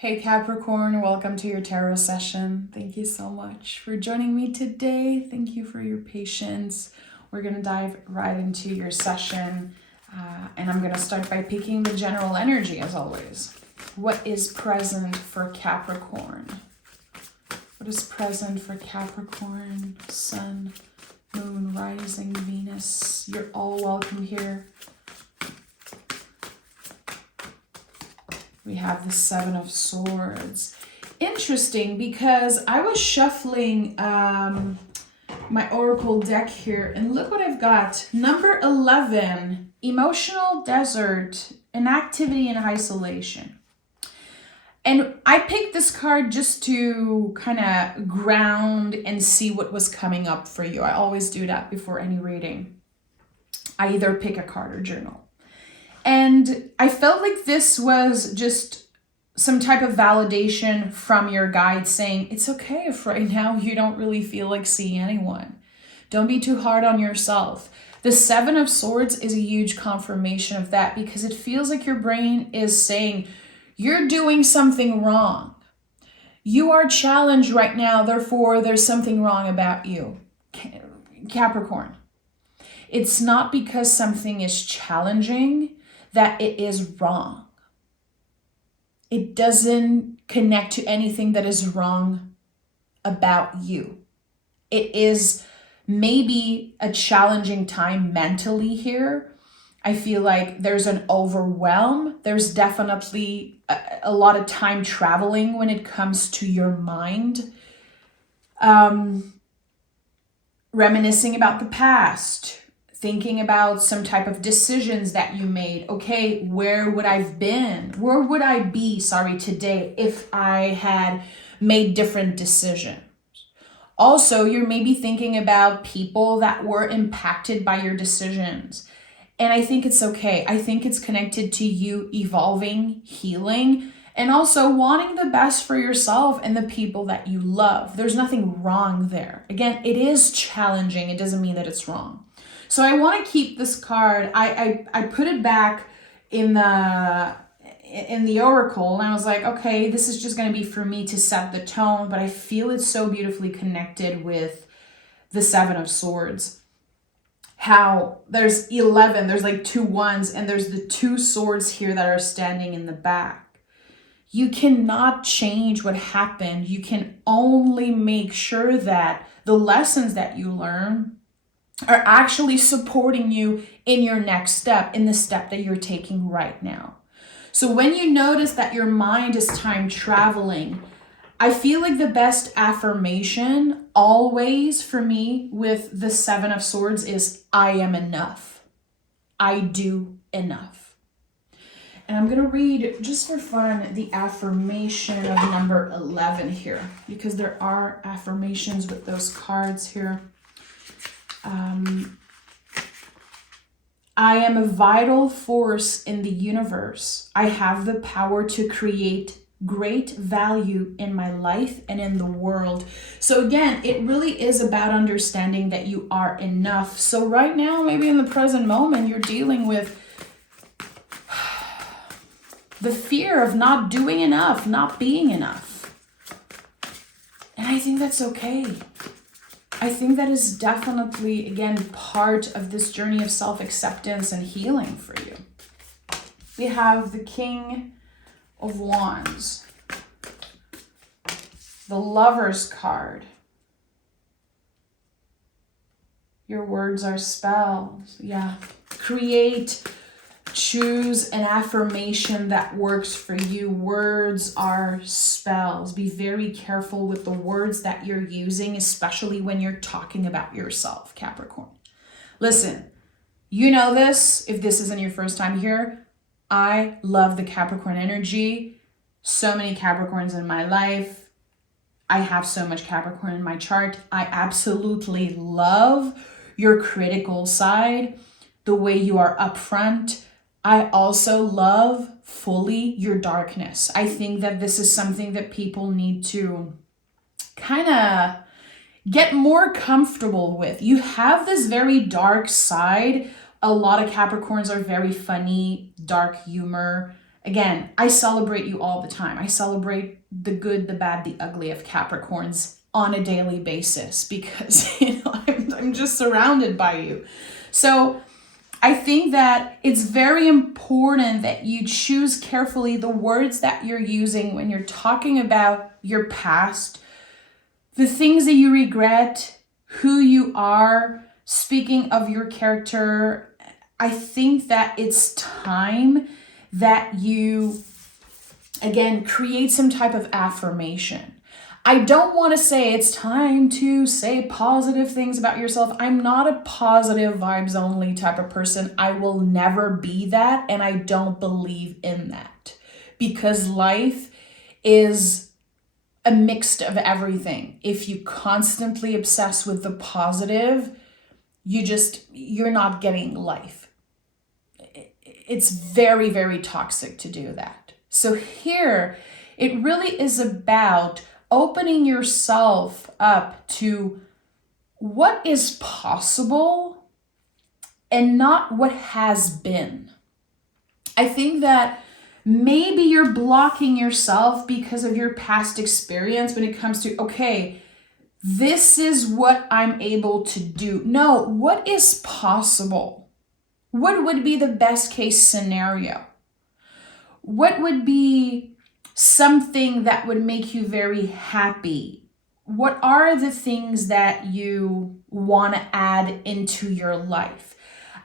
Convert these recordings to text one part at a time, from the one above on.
Hey Capricorn, welcome to your tarot session. Thank you so much for joining me today. Thank you for your patience. We're going to dive right into your session, and I'm going to start by picking the general energy as always. What is present for Capricorn? What is present for Capricorn? Sun, Moon, Rising, Venus. You're all welcome here. We have the Seven of Swords. Interesting, because I was shuffling my oracle deck here, and look what I've got. Number 11, emotional desert, inactivity and isolation. And I picked this card just to kind of ground and see what was coming up for you. I always do that before any reading. I either pick a card or journal. And I felt like this was just some type of validation from your guide saying, it's okay if right now you don't really feel like seeing anyone. Don't be too hard on yourself. The Seven of Swords is a huge confirmation of that, because it feels like your brain is saying, you're doing something wrong. You are challenged right now, therefore there's something wrong about you. Capricorn. It's not because something is challenging that it is wrong. It doesn't connect to anything that is wrong about you. It is maybe a challenging time mentally here. I feel like there's an overwhelm. There's definitely a lot of time traveling when it comes to your mind. Reminiscing about the past. Thinking about some type of decisions that you made. Okay, where would I be today if I had made different decisions? Also, you're maybe thinking about people that were impacted by your decisions. And I think it's okay. I think it's connected to you evolving, healing, and also wanting the best for yourself and the people that you love. There's nothing wrong there. Again, it is challenging. It doesn't mean that it's wrong. So I want to keep this card. I put it back in the oracle, and I was like, okay, this is just going to be for me to set the tone, but I feel it's so beautifully connected with the Seven of Swords. How there's 11, there's like 2 ones, and there's the 2 swords here that are standing in the back. You cannot change what happened. You can only make sure that the lessons that you learn are actually supporting you in your next step, in the step that you're taking right now. So when you notice that your mind is time traveling, I feel like the best affirmation always for me with the Seven of Swords is, I am enough. I do enough. And I'm going to read, just for fun, the affirmation of number 11 here, because there are affirmations with those cards here. I am a vital force in the universe. I have the power to create great value in my life and in the world. So again, it really is about understanding that you are enough. So right now, maybe in the present moment, you're dealing with the fear of not doing enough, not being enough. And I think that's okay. I think that is definitely, again, part of this journey of self-acceptance and healing for you. We have the King of Wands, the Lover's card. Your words are spells. Yeah. Choose an affirmation that works for you. Words are spells. Be very careful with the words that you're using, especially when you're talking about yourself, Capricorn. Listen, you know this, if this isn't your first time here, I love the Capricorn energy. So many Capricorns in my life. I have so much Capricorn in my chart. I absolutely love your critical side, the way you are upfront. I also love fully your darkness. I think that this is something that people need to kind of get more comfortable with. You have this very dark side. A lot of Capricorns are very funny, dark humor. Again, I celebrate you all the time. I celebrate the good, the bad, the ugly of Capricorns on a daily basis because I'm just surrounded by you. So I think that it's very important that you choose carefully the words that you're using when you're talking about your past, the things that you regret, who you are, speaking of your character. I think that it's time that you, again, create some type of affirmation. I don't want to say it's time to say positive things about yourself. I'm not a positive vibes only type of person. I will never be that, and I don't believe in that because life is a mix of everything. If you constantly obsess with the positive, you're not getting life. It's very, very toxic to do that. So here, it really is about opening yourself up to what is possible and not what has been. I think that maybe you're blocking yourself because of your past experience when it comes to, okay, this is what I'm able to do. No, what is possible? What would be the best case scenario? What would be something that would make you very happy? What are the things that you want to add into your life?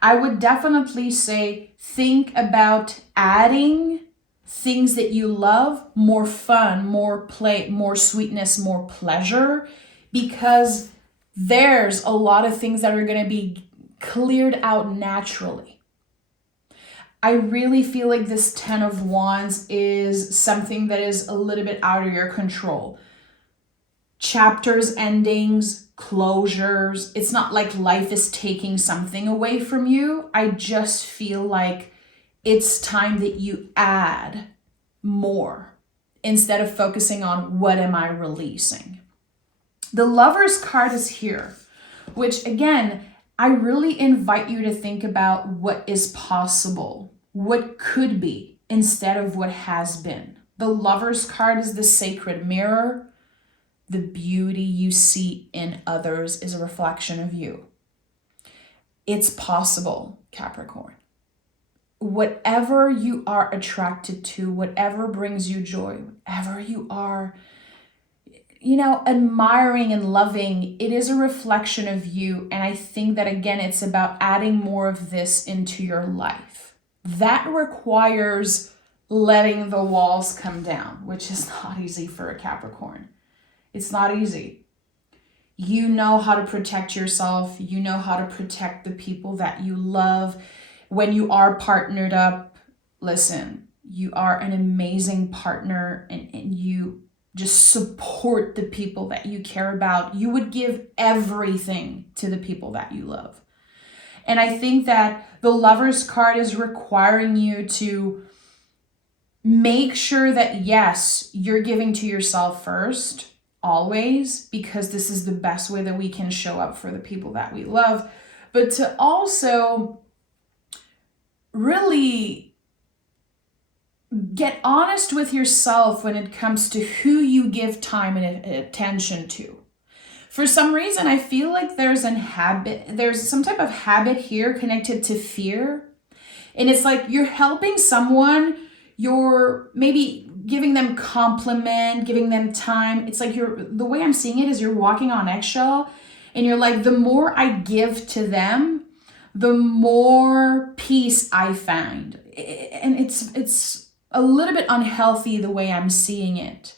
I would definitely say think about adding things that you love, more fun, more play, more sweetness, more pleasure, because there's a lot of things that are going to be cleared out naturally. I really feel like this 10 of Wands is something that is a little bit out of your control. Chapters, endings, closures. It's not like life is taking something away from you. I just feel like it's time that you add more instead of focusing on what am I releasing. The Lover's card is here, which again, I really invite you to think about what is possible, what could be, instead of what has been. The Lover's card is the sacred mirror. The beauty you see in others is a reflection of you. It's possible, Capricorn. Whatever you are attracted to, whatever brings you joy, whatever you are, admiring and loving, it is a reflection of you. And I think that, again, it's about adding more of this into your life. That requires letting the walls come down, which is not easy for a Capricorn. It's not easy. You know how to protect yourself. You know how to protect the people that you love. When you are partnered up, listen, you are an amazing partner and you just support the people that you care about. You would give everything to the people that you love. And I think that the Lover's card is requiring you to make sure that, yes, you're giving to yourself first, always, because this is the best way that we can show up for the people that we love, but to also really get honest with yourself when it comes to who you give time and attention to. For some reason, I feel like there's some type of habit here connected to fear. And it's like you're helping someone, you're maybe giving them compliment, giving them time. It's like the way I'm seeing it is you're walking on eggshell and you're like, the more I give to them, the more peace I find. And it's a little bit unhealthy the way I'm seeing it.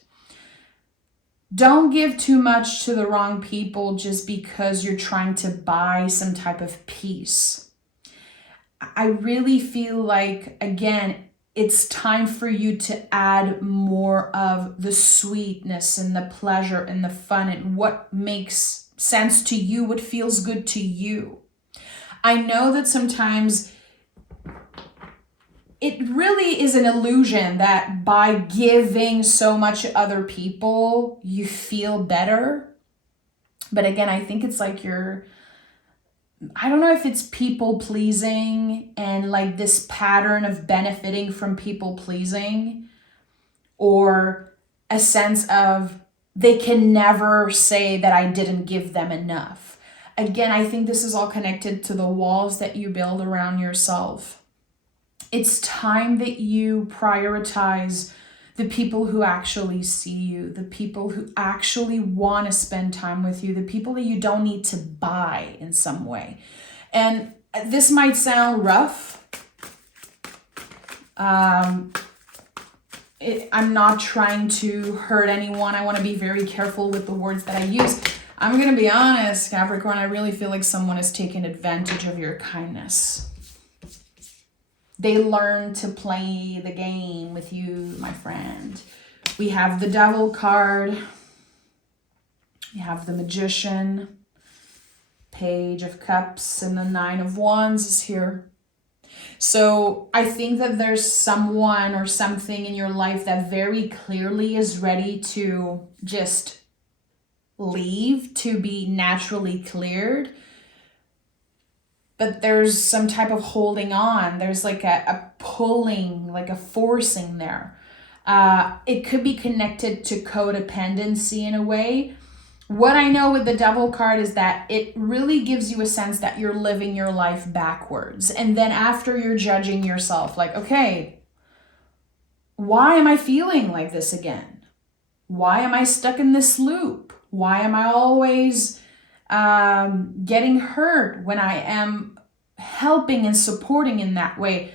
Don't give too much to the wrong people just because you're trying to buy some type of peace. I really feel like, again, it's time for you to add more of the sweetness and the pleasure and the fun and what makes sense to you, what feels good to you. I know that sometimes it really is an illusion that by giving so much to other people, you feel better. But again, I think it's like you're I don't know if it's people pleasing and like this pattern of benefiting from people pleasing, or a sense of they can never say that I didn't give them enough. Again, I think this is all connected to the walls that you build around yourself. It's time that you prioritize the people who actually see you, the people who actually want to spend time with you, the people that you don't need to buy in some way. And this might sound rough. I'm not trying to hurt anyone. I want to be very careful with the words that I use. I'm going to be honest, Capricorn, I really feel like someone is taking advantage of your kindness. They learn to play the game with you, my friend. We have the Devil card. We have the Magician. Page of Cups, and the Nine of Wands is here. So I think that there's someone or something in your life that very clearly is ready to just leave, to be naturally cleared. But there's some type of holding on. There's like a pulling, like a forcing there. It could be connected to codependency in a way. What I know with the Devil card is that it really gives you a sense that you're living your life backwards. And then after you're judging yourself, like, okay, why am I feeling like this again? Why am I stuck in this loop? Why am I always getting hurt when I am helping and supporting in that way?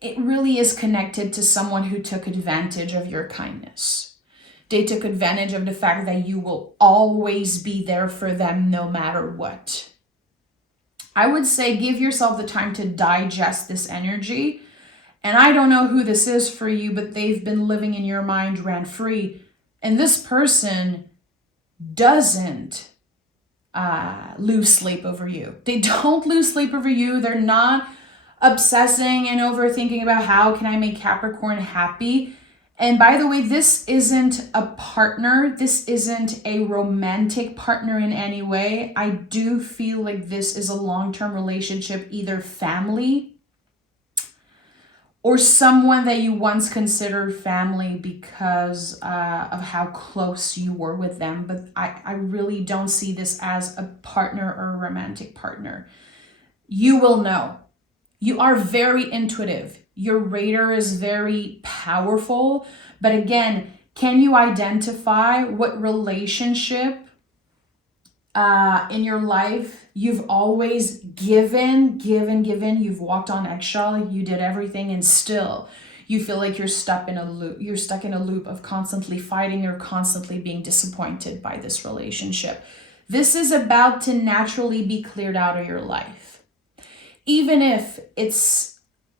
It really is connected to someone who took advantage of your kindness. They took advantage of the fact that you will always be there for them no matter what. I would say give yourself the time to digest this energy. And I don't know who this is for you, but they've been living in your mind rent free. And this person doesn't lose sleep over you. They don't lose sleep over you. They're not obsessing and overthinking about how can I make Capricorn happy. And by the way, this isn't a partner. This isn't a romantic partner in any way. I do feel like this is a long-term relationship, either family or someone that you once considered family because of how close you were with them. But I really don't see this as a partner or a romantic partner. You will know. You are very intuitive. Your radar is very powerful. But again, can you identify what relationship in your life you've always given? You've walked on eggshell, you did everything, and still you feel like you're stuck in a loop. You're stuck in a loop of constantly fighting or constantly being disappointed by this relationship. This is about to naturally be cleared out of your life. Even if it's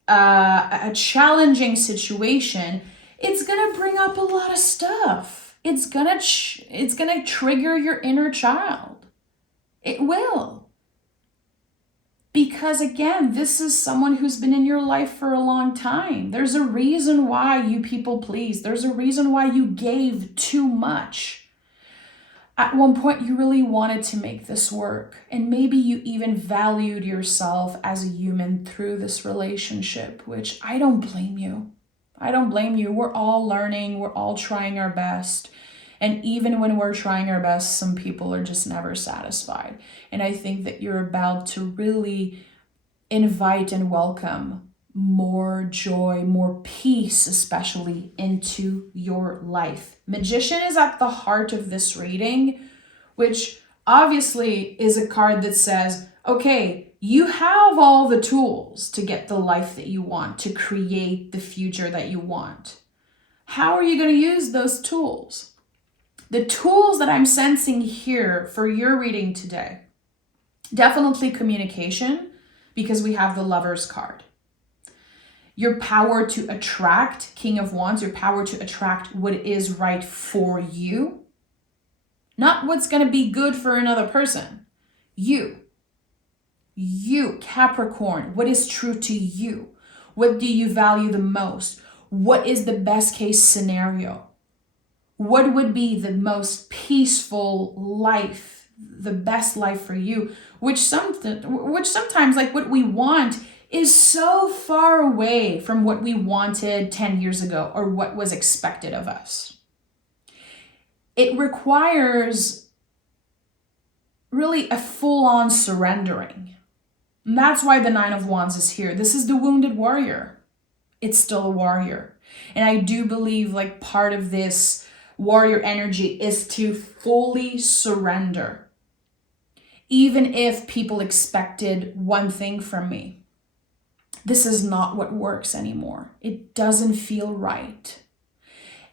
a challenging situation, it's gonna bring up a lot of stuff. It's gonna trigger your inner child. It will. Because again, this is someone who's been in your life for a long time. There's a reason why you people please. There's a reason why you gave too much. At one point, you really wanted to make this work, and maybe you even valued yourself as a human through this relationship, which I don't blame you. I don't blame you. We're all learning. We're all trying our best. And even when we're trying our best, some people are just never satisfied. And I think that you're about to really invite and welcome more joy, more peace, especially into your life. Magician is at the heart of this reading, which obviously is a card that says, okay, you have all the tools to get the life that you want, to create the future that you want. How are you going to use those tools? The tools that I'm sensing here for your reading today, definitely communication, because we have the Lover's card. Your power to attract, King of Wands, your power to attract what is right for you. Not what's going to be good for another person. You, Capricorn, what is true to you? What do you value the most? What is the best case scenario? What would be the most peaceful life the best life for you, which sometimes like what we want is so far away from what we wanted 10 years ago or what was expected of us. It requires really a full-on surrendering. And that's why the Nine of Wands is here. This is the wounded warrior. It's still a warrior. And I do believe like part of this warrior energy is to fully surrender. Even if people expected one thing from me. This is not what works anymore. It doesn't feel right.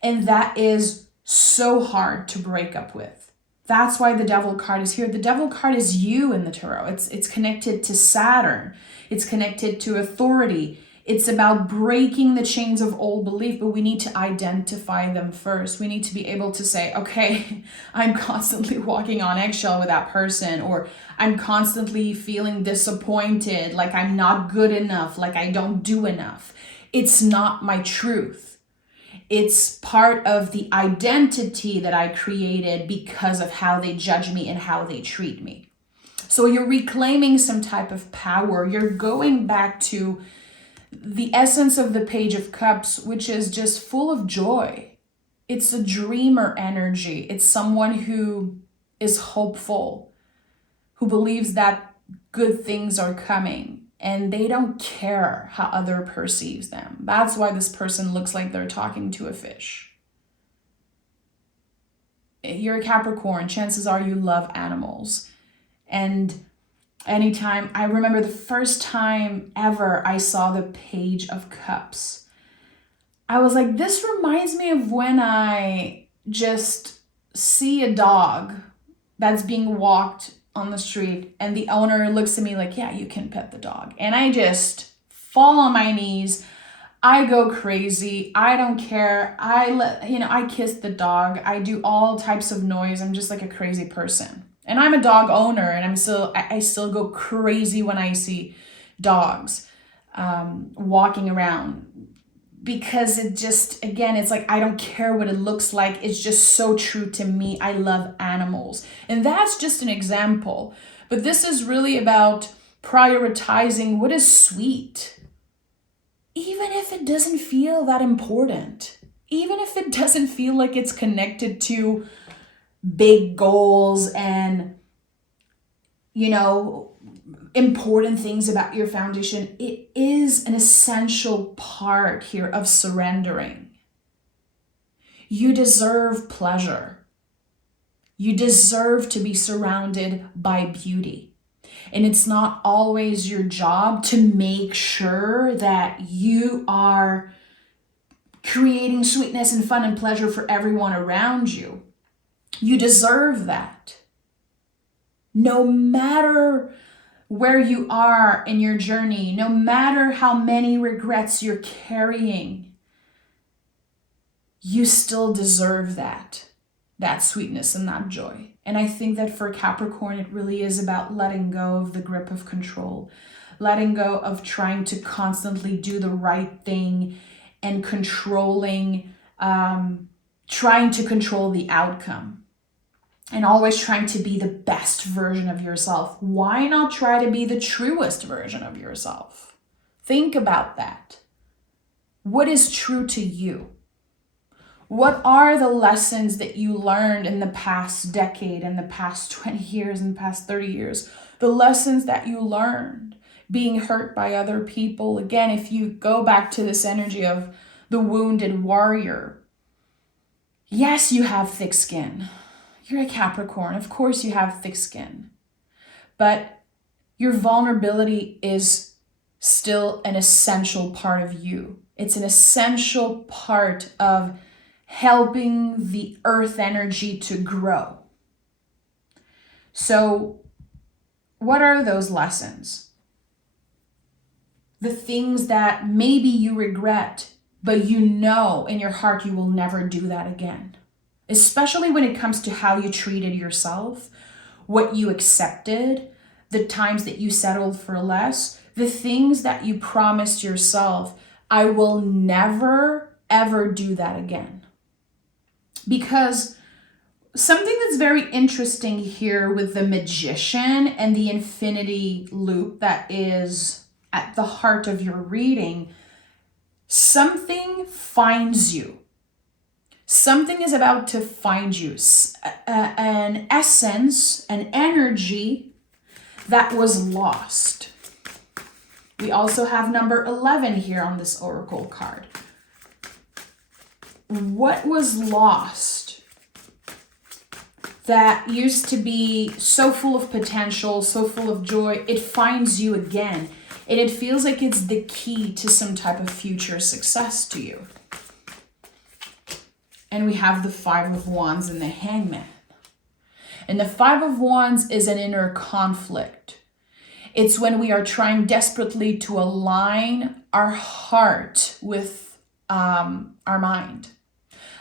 And that is so hard to break up with. That's why the Devil card is here. The Devil card is you in the tarot. It's connected to Saturn. It's connected to authority. It's about breaking the chains of old belief, but we need to identify them first. We need to be able to say, okay, I'm constantly walking on eggshell with that person, or I'm constantly feeling disappointed, like I'm not good enough, like I don't do enough. It's not my truth. It's part of the identity that I created because of how they judge me and how they treat me. So you're reclaiming some type of power. You're going back to the essence of the Page of Cups, which is just full of joy. It's a dreamer energy. It's someone who is hopeful, who believes that good things are coming, and they don't care how other perceives them. That's why this person looks like they're talking to a fish. You're a Capricorn. Chances are you love animals. And anytime, I remember the first time ever I saw the Page of Cups, I was like, this reminds me of when I just see a dog that's being walked on the street and the owner looks at me like, yeah, you can pet the dog. And I just fall on my knees. I go crazy. I don't care. I kiss the dog. I do all types of noise. I'm just like a crazy person. And I'm a dog owner, and I still go crazy when I see dogs walking around, because it just, again, it's like, I don't care what it looks like. It's just so true to me. I love animals. And that's just an example. But this is really about prioritizing what is sweet, even if it doesn't feel that important, even if it doesn't feel like it's connected to big goals and, important things about your foundation. It is an essential part here of surrendering. You deserve pleasure. You deserve to be surrounded by beauty. And it's not always your job to make sure that you are creating sweetness and fun and pleasure for everyone around you. You deserve that. No matter where you are in your journey, no matter how many regrets you're carrying, you still deserve that sweetness and that joy. And I think that for Capricorn, it really is about letting go of the grip of control, letting go of trying to constantly do the right thing and trying to control the outcome. And always trying to be the best version of yourself. Why not try to be the truest version of yourself? Think about that. What is true to you? What are the lessons that you learned in the past decade, in the past 20 years, in the past 30 years? The lessons that you learned being hurt by other people. Again, if you go back to this energy of the wounded warrior, yes, you have thick skin. You're a Capricorn. Of course you have thick skin. But your vulnerability is still an essential part of you. It's an essential part of helping the earth energy to grow. So what are those lessons? The things that maybe you regret, but you know in your heart you will never do that again. Especially when it comes to how you treated yourself, what you accepted, the times that you settled for less, the things that you promised yourself, I will never, ever do that again. Because something that's very interesting here with the Magician and the infinity loop that is at the heart of your reading, something finds you. Something is about to find you. An essence, an energy that was lost. We also have number 11 here on this oracle card. What was lost that used to be so full of potential, so full of joy, it finds you again. And it feels like it's the key to some type of future success to you. And we have the Five of Wands and the Hangman. And the Five of Wands is an inner conflict. It's when we are trying desperately to align our heart with our mind.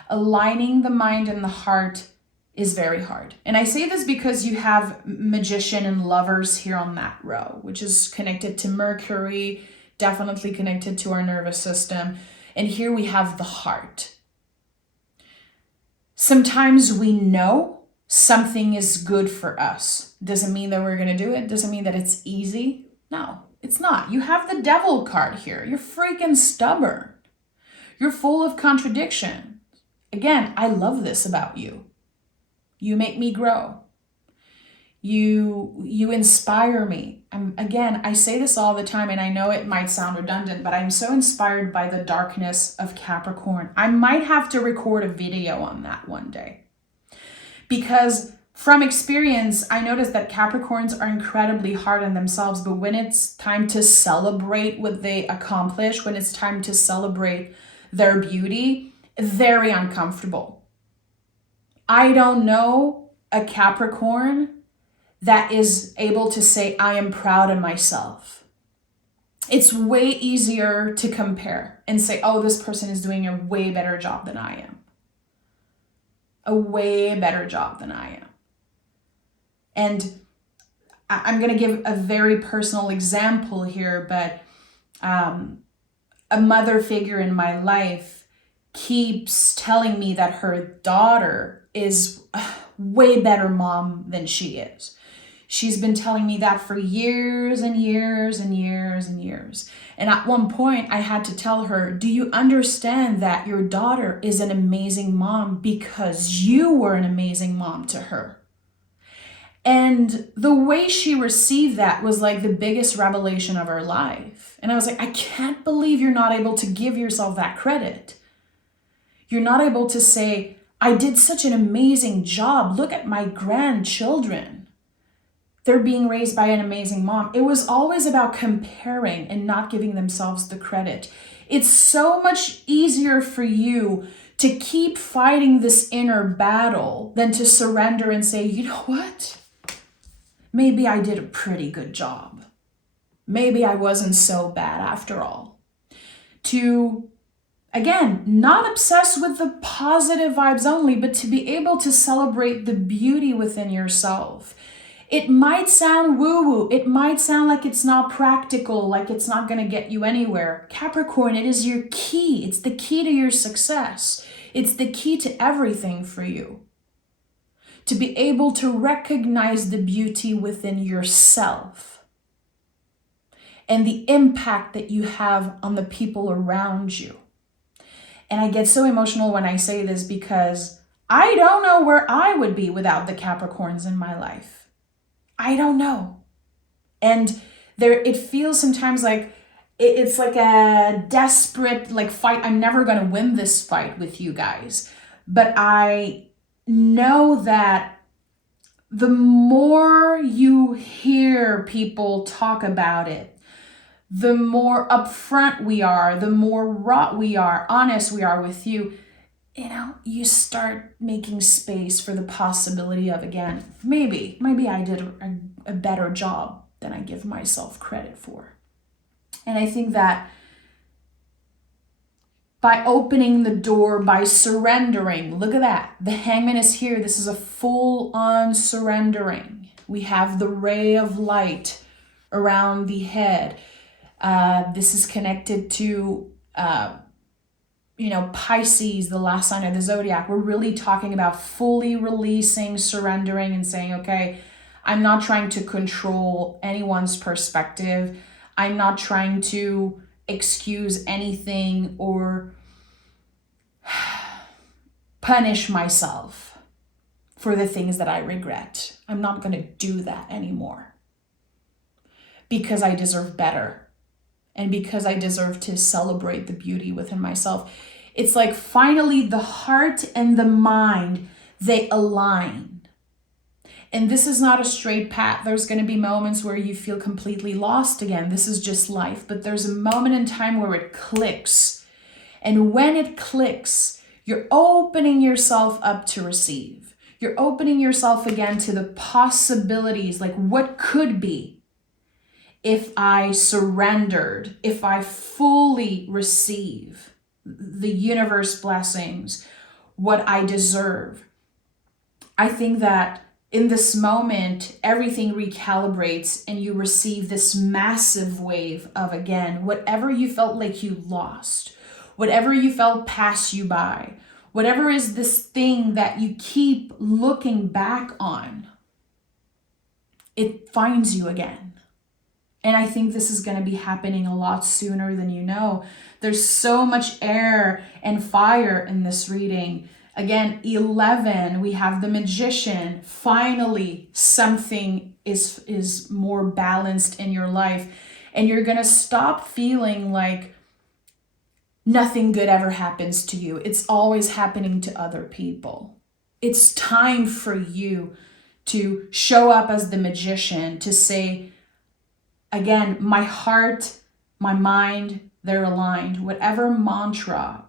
Aligning the mind and the heart is very hard. And I say this because you have Magician and Lovers here on that row, which is connected to Mercury, definitely connected to our nervous system. And here we have the heart. Sometimes we know something is good for us. Doesn't mean that we're going to do it. Doesn't mean that it's easy. No, it's not. You have the Devil card here. You're freaking stubborn. You're full of contradiction. Again, I love this about you. You make me grow. You inspire me. Again, I say this all the time, and I know it might sound redundant, but I'm so inspired by the darkness of Capricorn. I might have to record a video on that one day. Because from experience, I noticed that Capricorns are incredibly hard on themselves, but when it's time to celebrate what they accomplish, when it's time to celebrate their beauty, very uncomfortable. I don't know a Capricorn that is able to say, I am proud of myself. It's way easier to compare and say, oh, this person is doing a way better job than I am. A way better job than I am. And I'm going to give a very personal example here, but a mother figure in my life keeps telling me that her daughter is a way better mom than she is. She's been telling me that for years and years and years and years. And at one point I had to tell her, do you understand that your daughter is an amazing mom because you were an amazing mom to her? And the way she received that was like the biggest revelation of her life. And I was like, I can't believe you're not able to give yourself that credit. You're not able to say, I did such an amazing job. Look at my grandchildren. They're being raised by an amazing mom. It was always about comparing and not giving themselves the credit. It's so much easier for you to keep fighting this inner battle than to surrender and say, you know what? Maybe I did a pretty good job. Maybe I wasn't so bad after all. To, again, not obsess with the positive vibes only, but to be able to celebrate the beauty within yourself. It might sound woo-woo. It might sound like it's not practical, like it's not going to get you anywhere. Capricorn, it is your key. It's the key to your success. It's the key to everything for you. To be able to recognize the beauty within yourself and the impact that you have on the people around you. And I get so emotional when I say this because I don't know where I would be without the Capricorns in my life. I don't know. And it feels sometimes like it's like a desperate fight. I'm never going to win this fight with you guys. But I know that the more you hear people talk about it, the more upfront we are, the more raw we are, honest we are with you, you start making space for the possibility of, again, maybe I did a better job than I give myself credit for. And I think that by opening the door, by surrendering, look at that. The Hangman is here. This is a full-on surrendering. We have the ray of light around the head. This is connected to Pisces, the last sign of the zodiac, we're really talking about fully releasing, surrendering, and saying, okay, I'm not trying to control anyone's perspective. I'm not trying to excuse anything or punish myself for the things that I regret. I'm not going to do that anymore because I deserve better. And because I deserve to celebrate the beauty within myself. It's like finally the heart and the mind, they align. And this is not a straight path. There's going to be moments where you feel completely lost again. This is just life. But there's a moment in time where it clicks. And when it clicks, you're opening yourself up to receive. You're opening yourself again to the possibilities, like what could be. If I surrendered, if I fully receive the universe blessings, what I deserve. I think that in this moment, everything recalibrates and you receive this massive wave of, again, whatever you felt like you lost, whatever you felt pass you by, whatever is this thing that you keep looking back on, it finds you again. And I think this is going to be happening a lot sooner than you know. There's so much air and fire in this reading. Again, 11, we have the Magician. Finally, something is more balanced in your life. And you're going to stop feeling like nothing good ever happens to you. It's always happening to other people. It's time for you to show up as the Magician, to say, again, my heart, my mind, they're aligned. Whatever mantra,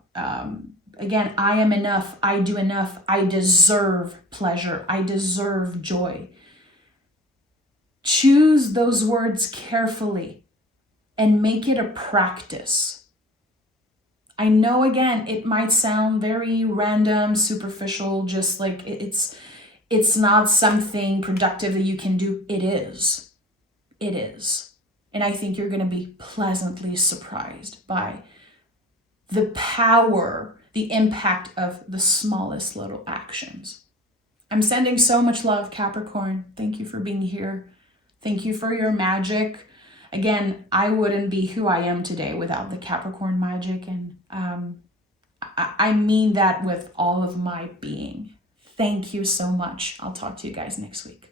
again, I am enough, I do enough, I deserve pleasure, I deserve joy. Choose those words carefully and make it a practice. I know, again, it might sound very random, superficial, just like it's not something productive that you can do. It is. It is. And I think you're going to be pleasantly surprised by the power, the impact of the smallest little actions. I'm sending so much love, Capricorn. Thank you for being here. Thank you for your magic. Again, I wouldn't be who I am today without the Capricorn magic. And I mean that with all of my being. Thank you so much. I'll talk to you guys next week.